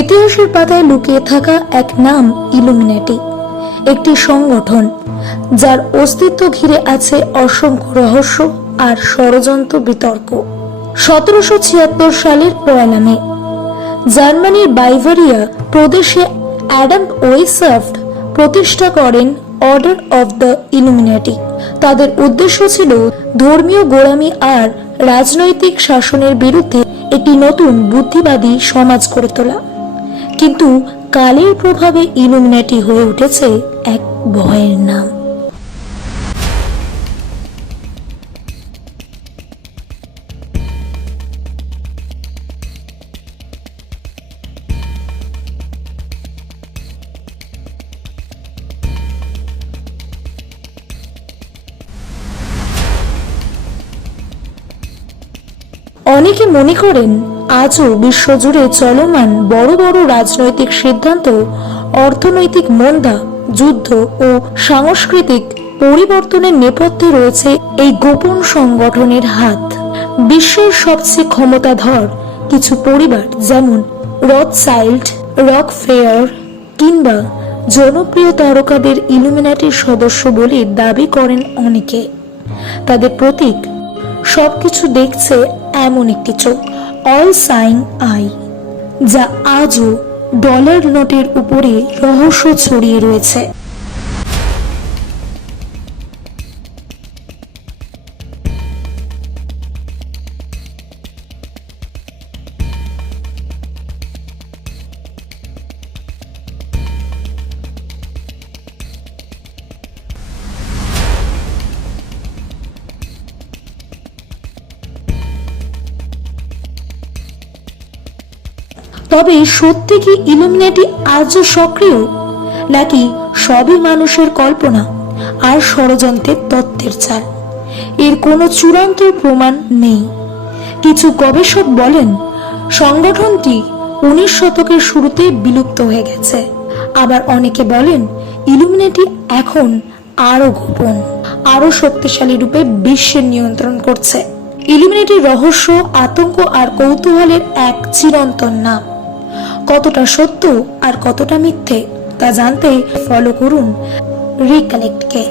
ইতিহাসের পাতায় লুকিয়ে থাকা এক নাম ইলুমিনাটি, একটি সংগঠন যার অস্তিত্ব ঘিরে আছে অসংখ্য রহস্য আর ষড়যন্ত্র বিতর্ক। সতেরোশো ছিয়াত্তর সালের পয়লা জার্মানির বাইভারিয়া প্রদেশে অ্যাডাম ওয়েসাফট প্রতিষ্ঠা করেন অর্ডার অফ দ্য ইলুমিনাটি। তাদের উদ্দেশ্য ছিল ধর্মীয় গোড়ামি আর রাজনৈতিক শাসনের বিরুদ্ধে একটি নতুন বুদ্ধিবাদী সমাজ গড়ে তোলা। কিন্তু কালের প্রভাবে ইলুমিনাটি হয়ে উঠেছে এক ভয়ের নাম। অনেকে মনে করেন আজও বিশ্বজুড়ে চলমান বড় বড় রাজনৈতিক সিদ্ধান্ত, অর্থনৈতিক মন্দা, যুদ্ধ ও সাংস্কৃতিক পরিবর্তনের নেপথ্যে রয়েছে এই গোপন সংগঠনের হাত। বিশ্বের সবচেয়ে ক্ষমতাধর কিছু পরিবার যেমন রথ চাইল্ড রক ফেয়ার কিংবা জনপ্রিয় তারকাদের ইলুমিনাটির সদস্য বলে দাবি করেন অনেকে। তাদের প্রতীক সবকিছু দেখছে এমন একটি চোখ। অল সাইন আই যা আজও ডলার নোটের উপরে রহস্য ছড়িয়ে রয়েছে। তবে সত্যি কি ইলুমিনাটি আজও সক্রিয়? নাকি সবই মানুষের কল্পনা আর ষড়যন্ত্রের তত্ত্বের চাল এর কোনো চূড়ান্ত প্রমাণ নেই। কিছু গবেষক বলেন, সংগঠনটি উনিশ শতকের শুরুতে বিলুপ্ত হয়ে গেছে। আবার অনেকে বলেন, ইলুমিনাটি এখন আরও গোপন আরও শক্তিশালী রূপে বিশ্বের নিয়ন্ত্রণ করছে। ইলুমিনাটির রহস্য, আতঙ্ক আর কৌতূহলের এক চিরন্তন নাম। কতটা সত্য আর কতটা মিথ্যে তা জানতে ফলো করুন রিকালেক্টকে